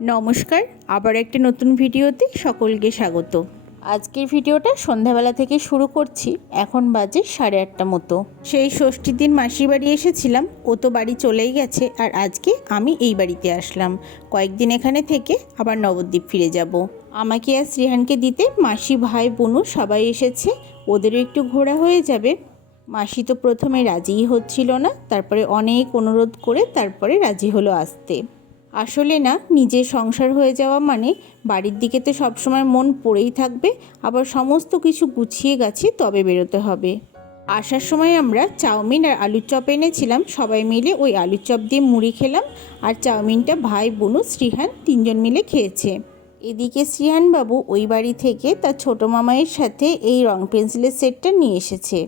নমস্কার, আবার একটা নতুন ভিডিওতে সকলকে স্বাগত। আজকের ভিডিওটা সন্ধ্যাবেলা থেকে শুরু করছি। এখন বাজে 8:30 মতো। সেই ষষ্ঠীর দিন মাসির বাড়ি এসেছিলাম, ও তো বাড়ি চলেই গেছে, আর আজকে আমি এই বাড়িতে আসলাম। কয়েকদিন এখানে থেকে আবার নবদ্বীপ ফিরে যাব। আমাকে আর শ্রীহানকে দিতে মাসি, ভাই, বোনু সবাই এসেছে। ওদেরও একটু ঘোরা হয়ে যাবে। মাসি তো প্রথমে রাজিই হচ্ছিল না, তারপরে অনেক অনুরোধ করে তারপরে রাজি হলো আসতে। আসলে না, নিজের সংসার হয়ে যাওয়া মানে বাড়ির দিকে তো সবসময় মন পড়েই থাকবে, আবার সমস্ত কিছু গুছিয়ে গাছে তবে বেরোতে হবে। আসার সময় আমরা চাউমিন আর আলুর চপ এনেছিলাম, সবাই মিলে ওই আলুর চপ দিয়ে মুড়ি খেলাম, আর চাউমিনটা ভাই, বোনু, শ্রীহান 3জন মিলে খেয়েছে। এদিকে শ্রীহান বাবু ওই বাড়ি থেকে তার ছোটো মামাইয়ের সাথে এই রং পেন্সিলের সেটটা নিয়ে এসেছে,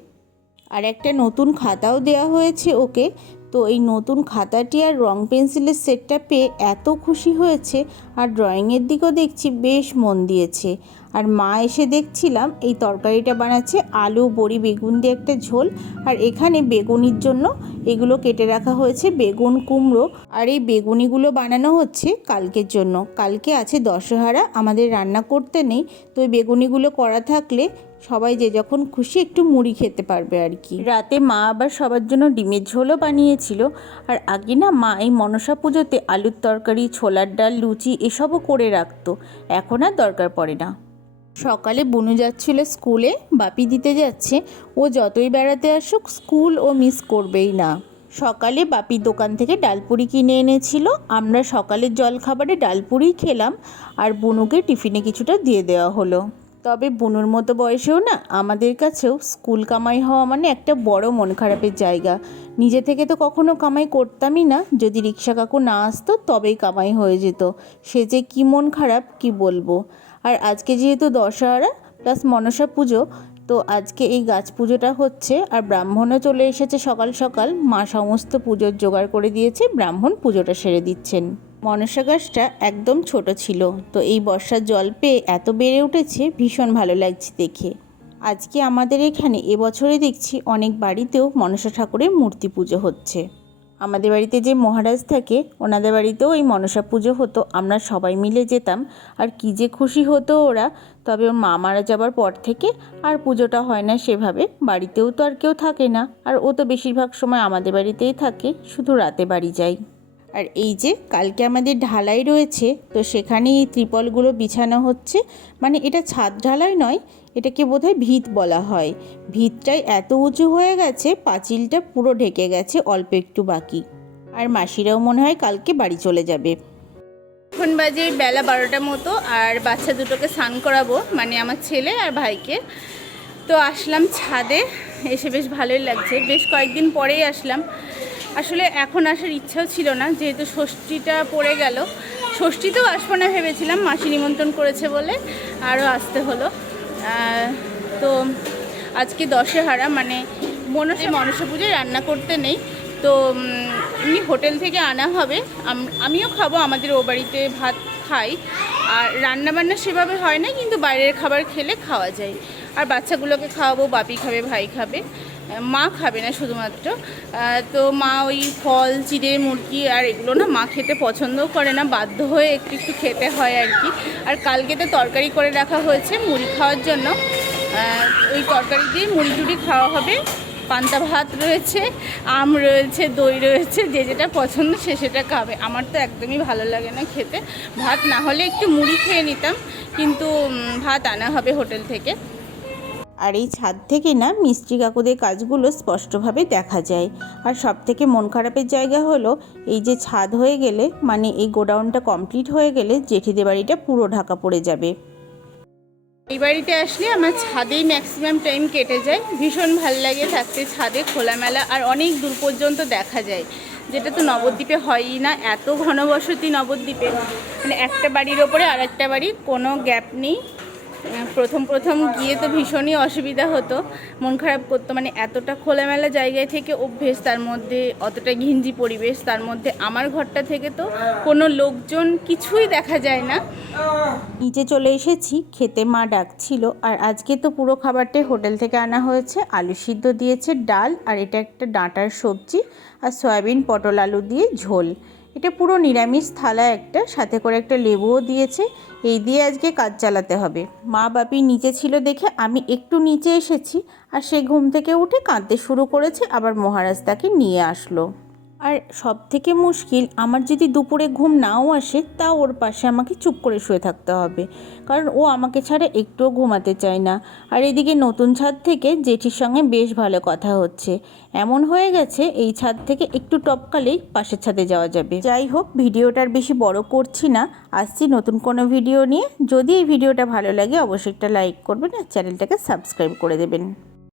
আর একটা নতুন খাতাও দেওয়া হয়েছে ওকে। তো এই নতুন খাতাটি আর রং পেন্সিলের সেটটা পেয়ে এত খুশি হয়েছে, আর ড্রয়িংয়ের দিকেও দেখছি বেশ মন দিয়েছে। আর মা এসে দেখছিলাম এই তরকারিটা বানাচ্ছে আলু, বড়ি, বেগুন দিয়ে একটা ঝোল, আর এখানে বেগুনির জন্য এগুলো কেটে রাখা হয়েছে, বেগুন, কুমড়ো। আর এই বেগুনিগুলো বানানো হচ্ছে কালকের জন্য। কালকে আছে দশহরা, আমাদের রান্না করতে নেই, তো এই বেগুনিগুলো করা থাকলে সবাই যে যখন খুশি একটু মুড়ি খেতে পারবে আর কি। রাতে মা আবার সবার জন্য ডিমের ঝোলও বানিয়েছিল। আর আগে না মা এই মনসা পুজোতে আলুর তরকারি, ছোলার ডাল, লুচি এসবও করে রাখতো, এখন আর দরকার পড়ে না। সকালে বুনু যাচ্ছিল স্কুলে, বাপি দিতে যাচ্ছে। ও যতই বেড়াতে আসুক স্কুল ও মিস করবেই না। সকালে বাপির দোকান থেকে ডালপুরি কিনে এনেছিল, আমরা সকালের জলখাবারে ডালপুরি খেলাম, আর বুনুকে টিফিনে কিছুটা দিয়ে দেওয়া হলো। তবে বুনুর মতো বয়সেও না আমাদের কাছেও স্কুল কামাই হওয়া মানে একটা বড় মন খারাপের জায়গা। নিজে থেকে তো কখনো কামাই করতামই না, যদি রিক্সা কাকু না আসতো তবেই কামাই হয়ে যেত। সে যে কী মন খারাপ কি বলবো। আর আজকে যেহেতু দশহরা প্লাস মনসা পুজো, তো আজকে এই গাছ পুজোটা হচ্ছে, আর ব্রাহ্মণও চলে এসেছে সকাল সকাল। মা সমস্ত পুজোর জোগাড় করে দিয়েছে, ব্রাহ্মণ পুজোটা সেরে দিচ্ছেন। মনসা গাছটা একদম ছোট ছিল, তো এই বর্ষার জল পেয়ে এত বেড়ে উঠেছে, ভীষণ ভালো লাগছে দেখে। আজকে আমাদের এখানে এবছরে দেখছি অনেক বাড়িতেও মনসা ঠাকুরের মূর্তি পুজো হচ্ছে। আমাদের বাড়িতে যে মহারাজ থাকে ওনাদের বাড়িতেও এই মনসা পুজো হতো, আমরা সবাই মিলে যেতাম, আর কী যে খুশি হতো ওরা। তবে ওর মা মারা যাবার পর থেকে আর পুজোটা হয় না সেভাবে, বাড়িতেও তো আর কেউ থাকে না, আর ও তো বেশিরভাগ সময় আমাদের বাড়িতেই থাকে, শুধু রাতে বাড়ি যায়। আর এই যে কালকে আমাদের ঢালাই রয়েছে, তো সেখানে এই ত্রিপলগুলো বিছানো হচ্ছে। মানে এটা ছাদ ঢালাই নয়, এটাকে বোধহয় ভিত বলা হয়। ভিতটাই এত উঁচু হয়ে গেছে, পাঁচিলটা পুরো ঢেকে গেছে, অল্প একটু বাকি। আর মাসিরাও মনে হয় কালকে বাড়ি চলে যাবে। এখন বাজে বেলা 12টা মতো, আর বাচ্চা দুটোকে স্নান করাবো, মানে আমার ছেলে আর ভাইকে। তো আসলাম ছাদে, এসে বেশ ভালোই লাগছে, বেশ কয়েকদিন পরেই আসলাম। আসলে এখন আসার ইচ্ছাও ছিল না, যেহেতু ষষ্ঠীটা পড়ে গেল। ষষ্ঠীতেও আসবো না ভেবেছিলাম, মাসি নিমন্ত্রণ করেছে বলে আরও আসতে হলো। তো আজকে দশহরা, মানে মনসা পুজোয় রান্না করতে নেই, তো এমনি হোটেল থেকে আনা হবে। আমিও খাবো, আমাদের ও বাড়িতে ভাত খাই, আর রান্নাবান্না সেভাবে হয় না, কিন্তু বাইরের খাবার খেলে খাওয়া যায়। আর বাচ্চাগুলোকে খাওয়াবো, বাপি খাবে, ভাই খাবে, মা খাবে না শুধুমাত্র। তো মা ওই ফল, চিড়ে, মুরগি আর এগুলো না মা খেতে পছন্দও করে না, বাধ্য হয়ে একটু একটু খেতে হয় আর কি। আর কালকে তো তরকারি করে রাখা হয়েছে মুড়ি খাওয়ার জন্য, ওই তরকারি দিয়ে মুড়ি টুড়ি খাওয়া হবে। পান্তা ভাত রয়েছে, আম রয়েছে, দই রয়েছে, যে যেটা পছন্দ সে সেটা খাবে। আমার তো একদমই ভালো লাগে না খেতে, ভাত না হলে একটু মুড়ি খেয়ে নিতাম, কিন্তু ভাত আনা হবে হোটেল থেকে। আর এই ছাদ থেকে না মিস্ত্রি কাকুদের কাজগুলো স্পষ্টভাবে দেখা যায়। আর সব থেকে মন খারাপের জায়গা হলো এই যে ছাদ হয়ে গেলে, মানে এই গোডাউনটা কমপ্লিট হয়ে গেলে জেঠিদের বাড়িটা পুরো ঢাকা পড়ে যাবে। এই বাড়িতে আসলে আমার ছাদেই ম্যাক্সিমাম টাইম কেটে যায়, ভীষণ ভালো লাগে থাকতে ছাদে, খোলামেলা, আর অনেক দূর পর্যন্ত দেখা যায়, যেটা তো নবদ্বীপে হয়ই না। এত ঘনবসতি নবদ্বীপে, মানে একটা বাড়ির ওপরে আর একটা বাড়ি, কোনো গ্যাপ নেই। প্রথম গিয়ে তো ভীষণই অসুবিধা হতো, মন খারাপ করতো, মানে এতটা খোলামেলা জায়গায় থেকে অভ্যেস, তার মধ্যে অতটা ঘিঞ্জি পরিবেশ, তার মধ্যে আমার ঘরটা থেকে তো কোনো লোকজন কিছুই দেখা যায় না। নিচে চলে এসেছি, খেতে মা ডাকছিল। আর আজকে তো পুরো খাবারটাই হোটেল থেকে আনা হয়েছে, আলু সিদ্ধ দিয়েছে, ডাল, আর এটা একটা ডাঁটার সবজি, আর সয়াবিন পটল আলু দিয়ে ঝোল। এটা পুরো নিরামিষ থালা একটা, সাথে করে একটা লেবুও দিয়েছে। এই দিয়ে আজকে কাজ চালাতে হবে। মা বাপি নিচে ছিল দেখে আমি একটু নিচে এসেছি, আর সে ঘুম থেকে উঠে কাঁদতে শুরু করেছে। আবার মহারাজ তাকে নিয়ে আসলো। আর সব থেকে মুশকিল, আমার যদি দুপুরে ঘুম নাও আসে, তাও ওর পাশে আমাকে চুপ করে শুয়ে থাকতে হবে, কারণ ও আমাকে ছাড়া একটুও ঘুমাতে চায় না। আর এদিকে নতুন ছাদ থেকে জেঠির সঙ্গে বেশ ভালো কথা হচ্ছে। এমন হয়ে গেছে এই ছাদ থেকে একটু টপকালেই পাশের ছাদে যাওয়া যাবে। যাই হোক, ভিডিওটার বেশি বড় করছি না, আসছি নতুন কোনো ভিডিও নিয়ে। যদি এই ভিডিওটা ভালো লাগে অবশ্যই একটা লাইক করবেন আর চ্যানেলটাকে সাবস্ক্রাইব করে দেবেন।